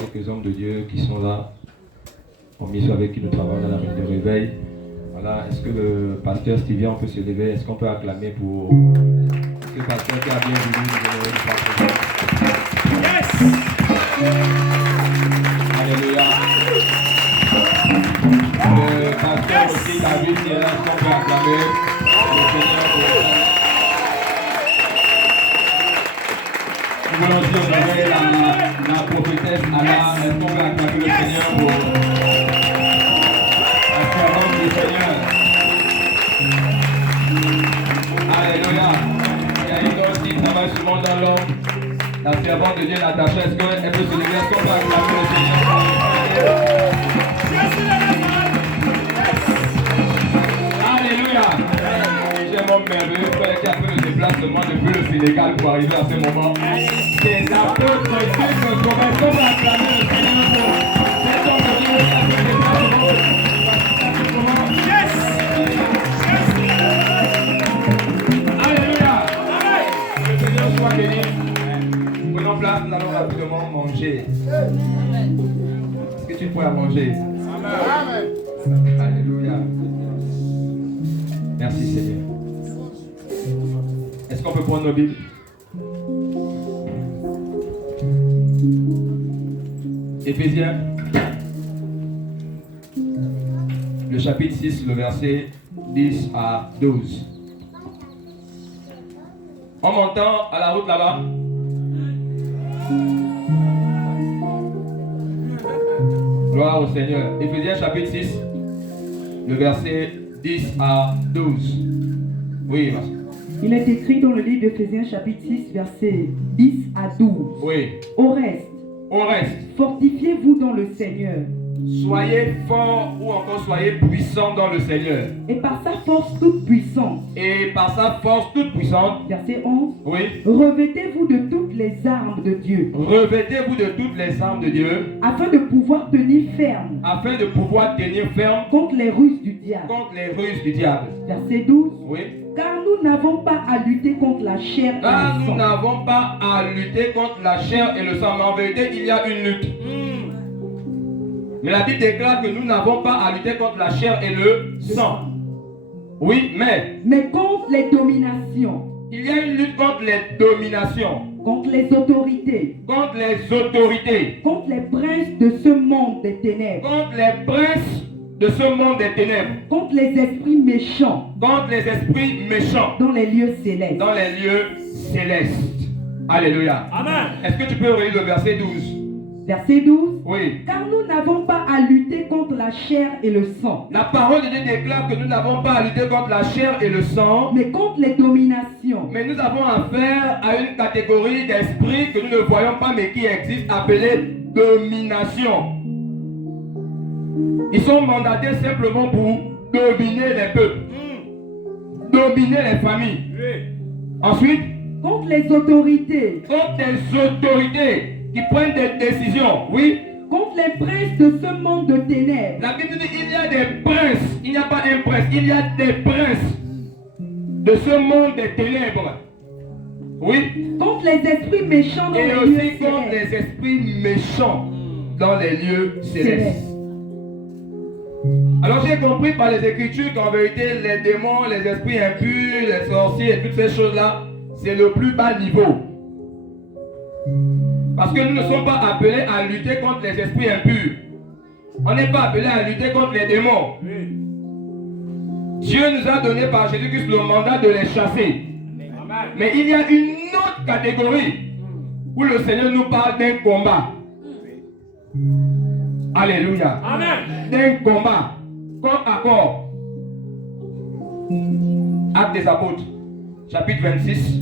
quelques hommes de Dieu qui sont là, en mission avec qui nous travaillons dans la réunion de réveil. Voilà, est-ce que le pasteur Stevien peut se lever? Est-ce qu'on peut acclamer pour ce pasteur qui a bien voulu nous donner le pasteur? Yes! Alléluia. Le pasteur aussi David qui est là, est-ce qu'on peut acclamer le Seigneur pour nous voulons aussi honorer la prophétesse Anna. Est-ce qu'on peut acclamer le Seigneur pour la servante du Seigneur? Alléluia. Il y a une autre qui travaille souvent dans l'homme. La servante de Dieu, Natacha, est-ce qu'elle peut se lever? Est-ce qu'on peut acclamer le Seigneur? Alléluia. J'ai mon merveilleux frère qui a fait le déplacement depuis le Sénégal pour arriver à ce moment. Des apôtres qui se commettent. On va acclamer le Seigneur pour cet homme de Dieu qui a fait le déplacement. Yes! Alléluia. Que le Seigneur soit béni. Prenons place, nous allons rapidement manger. Est-ce que tu pourrais manger? Amen. Alléluia. Merci Seigneur. Est-ce qu'on peut prendre nos Bibles? Éphésiens, le chapitre 6, le verset 10 à 12. En montant à la route là-bas, gloire au Seigneur. Éphésiens chapitre 6, le verset 10 à 12. Oui, merci. Il est écrit dans le livre d'Éphésiens chapitre 6, verset 10 à 12. Oui. Au reste, fortifiez-vous dans le Seigneur. Soyez forts ou encore soyez puissants dans le Seigneur. Et par sa force toute puissante. Et par sa force toute puissante. Verset 11. Oui. Revêtez-vous de toutes les armes de Dieu. Revêtez-vous de toutes les armes de Dieu. Afin de pouvoir tenir ferme. Afin de pouvoir tenir ferme. Contre les ruses du diable. Contre les ruses du diable. Verset 12. Oui. Car nous n'avons pas à lutter contre la chair et le sang. Nous n'avons pas à lutter contre la chair et le sang. Mais en vérité, il y a une lutte. Mais la Bible déclare que nous n'avons pas à lutter contre la chair et le sang. Oui, mais contre les dominations. Il y a une lutte contre les dominations. Contre les autorités. Contre les autorités. Contre les princes de ce monde des ténèbres. Contre les princes de ce monde des ténèbres. Contre les esprits méchants. Contre les esprits méchants. Dans les lieux célestes. Dans les lieux célestes. Alléluia. Amen. Est-ce que tu peux relire le verset 12? Verset 12. Oui. Car nous n'avons pas à lutter contre la chair et le sang. La parole de Dieu déclare que nous n'avons pas à lutter contre la chair et le sang. Mais contre les dominations. Mais nous avons affaire à une catégorie d'esprits que nous ne voyons pas mais qui existe, appelée domination. Ils sont mandatés simplement pour dominer les peuples. Dominer les familles. Ensuite, contre les autorités. Contre les autorités qui prennent des décisions, oui. Contre les princes de ce monde de ténèbres. La Bible dit qu'il y a des princes, il n'y a pas un prince, il y a des princes de ce monde des ténèbres. Oui. Contre les esprits méchants dans les lieux célestes. Et aussi contre les esprits méchants dans les lieux célestes. Alors j'ai compris par les Écritures qu'en vérité les démons, les esprits impurs, les sorciers et toutes ces choses-là, c'est le plus bas niveau. Parce que nous ne sommes pas appelés à lutter contre les esprits impurs. On n'est pas appelés à lutter contre les démons. Dieu nous a donné par Jésus-Christ le mandat de les chasser. Mais il y a une autre catégorie où le Seigneur nous parle d'un combat. Alléluia. D'un combat. Corps à corps. Actes des Apôtres, chapitre 26,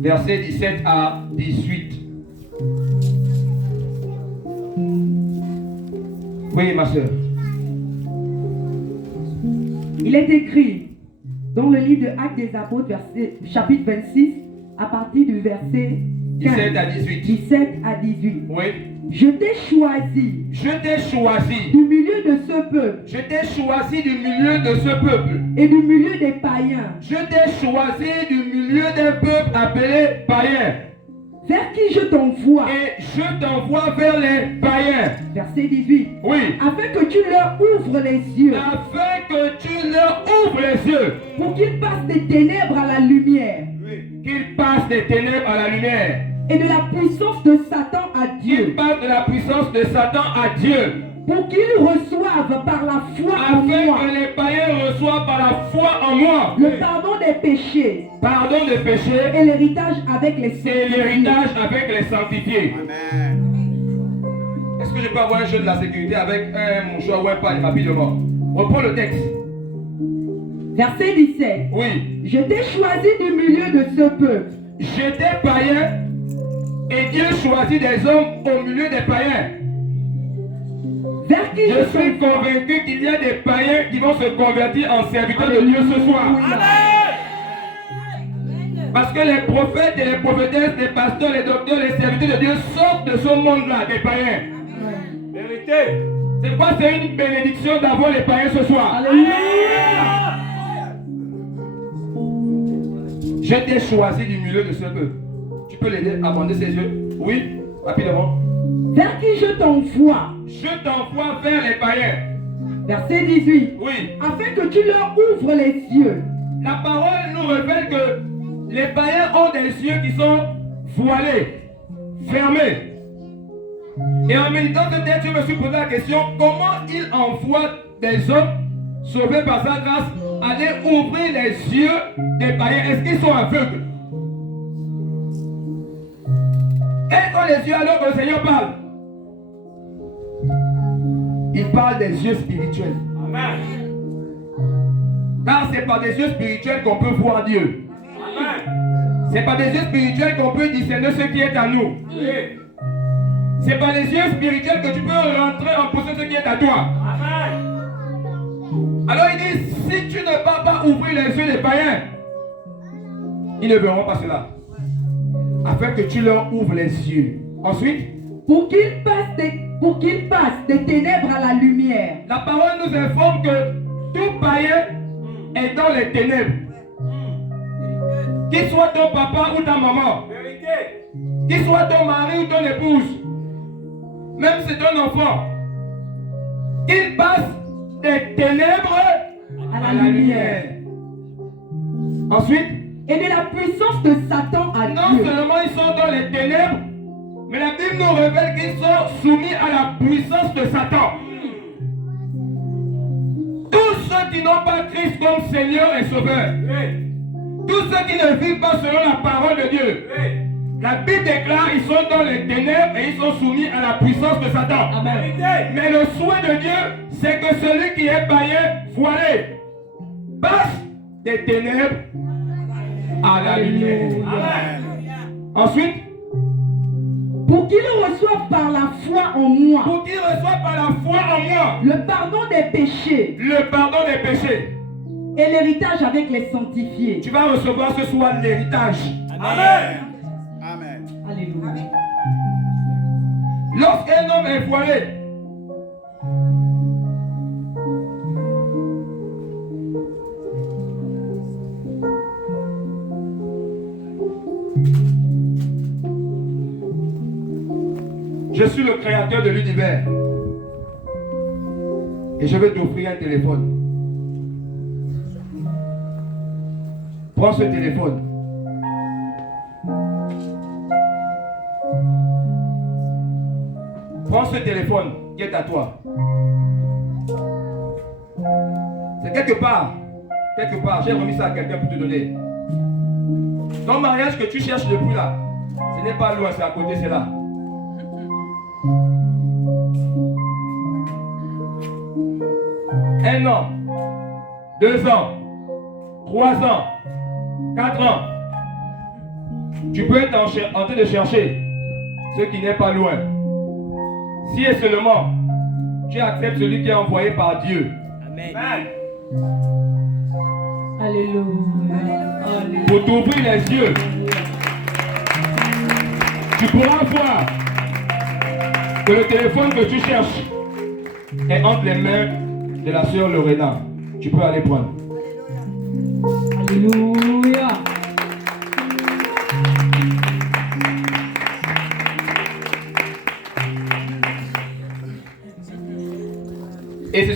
versets 17 à 18. Oui, ma soeur. Il est écrit dans le livre de Actes des Apôtres, chapitre 26, à partir du verset 17 à 18. 17 à 18. Oui. Je t'ai choisi. Je t'ai choisi. Du milieu de ce peuple. Je t'ai choisi du milieu de ce peuple. Et du milieu des païens. Je t'ai choisi du milieu d'un peuple appelé païen. vers qui je t'envoie. Et je t'envoie vers les païens. Verset 18. Oui. Afin que tu leur ouvres les yeux. Afin que tu leur ouvres les yeux. Pour qu'ils passent des ténèbres à la lumière. Qu'ils passent des ténèbres à la lumière. Et de la puissance de Satan à Qu'ils Dieu. passent de la puissance de Satan à Dieu. Pour qu'ils reçoivent par la foi en Afin moi que les païens reçoivent par la foi en moi le pardon des péchés pardon des péchés et l'héritage avec les et saints. l'héritage avec les sanctifiés. Est-ce que je peux avoir un jeu de la sécurité avec mon choix ou un pagne rapidement? Reprends le texte. Verset 17. Oui. Je t'ai choisi du milieu de ce peuple. J'étais païen et Dieu choisit des hommes au milieu des païens. Vers qui Je suis convaincu qu'il y a des païens qui vont se convertir en serviteurs de Dieu ce soir. Parce que les prophètes et les prophétesses, les pasteurs, les docteurs, les serviteurs de Dieu sortent de ce monde-là, des païens. Vérité. C'est pourquoi c'est une bénédiction d'avoir les païens ce soir. Alléluia. Je t'ai choisi du milieu de ce peuple. Tu peux l'aider à bander ses yeux? Oui, rapidement. Vers qui je t'envoie. Je t'envoie vers les païens. Verset 18. Oui. Afin que tu leur ouvres les yeux. La parole nous révèle que les païens ont des yeux qui sont voilés, fermés. Et en méditant ce texte, je me suis posé la question, comment il envoie des hommes sauvés par sa grâce aller ouvrir les yeux des païens? Est-ce qu'ils sont aveugles? Quels sont les yeux alors que le Seigneur parle? Il parle des yeux spirituels. Amen. Car c'est par des yeux spirituels qu'on peut voir Dieu. Amen. C'est par des yeux spirituels qu'on peut discerner ce qui est à nous. Oui. C'est par les yeux spirituels que tu peux rentrer en possession de ce qui est à toi. Amen. Alors il dit, si tu ne vas pas ouvrir les yeux des païens, ils ne verront pas cela. Afin que tu leur ouvres les yeux. Ensuite, pour qu'ils passent des ténèbres à la lumière. La parole nous informe que tout païen est dans les ténèbres. Qu'il soit ton papa ou ta maman. Qu'il soit ton mari ou ton épouse. Même si c'est ton enfant. Qu'il passe des ténèbres à la lumière. Ensuite, et de la puissance de Satan à Dieu. Non seulement ils sont dans les ténèbres, mais la Bible nous révèle qu'ils sont soumis à la puissance de Satan. Tous ceux qui n'ont pas Christ comme Seigneur et Sauveur, tous ceux qui ne vivent pas selon la parole de Dieu, la Bible déclare qu'ils sont dans les ténèbres et ils sont soumis à la puissance de Satan. Amen. Mais le souhait de Dieu, c'est que celui qui est païen, voilé, passe des ténèbres à la lumière. Amen. Ensuite, pour qu'il reçoive par la foi en moi. Pour qu'il reçoive par la foi en moi. Le pardon des péchés. Le pardon des péchés. Et l'héritage avec les sanctifiés. Tu vas recevoir ce soir l'héritage. Amen. Amen. Alléluia. Lorsqu'un homme est voilé, je suis le créateur de l'univers et je vais t'offrir un téléphone. Prends ce téléphone. Prends ce téléphone qui est à toi. C'est quelque part, j'ai remis ça à quelqu'un pour te donner. Ton mariage que tu cherches depuis là, ce n'est pas loin, c'est à côté, c'est là. Un an, 2 ans, 3 ans, 4 ans. Tu peux être en train de chercher ce qui n'est pas loin. Si et seulement tu acceptes celui qui est envoyé par Dieu. Amen. Alléluia. Pour t'ouvrir les yeux, tu pourras voir que le téléphone que tu cherches est entre les mains de la sœur Lorena. Tu peux aller prendre. Alléluia. Et c'est